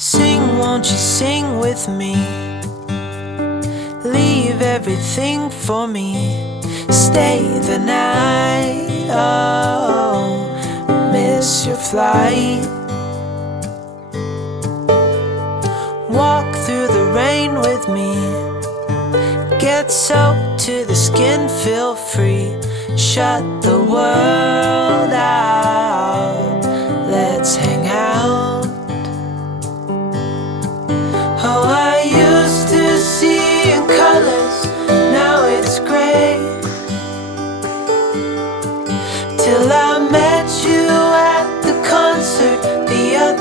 Sing, won't you sing with me? Leave everything for me. Stay the night. Oh, miss your flight. Walk through the rain with me. Get soaked to the skin, feel free. Shut the world.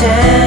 pretend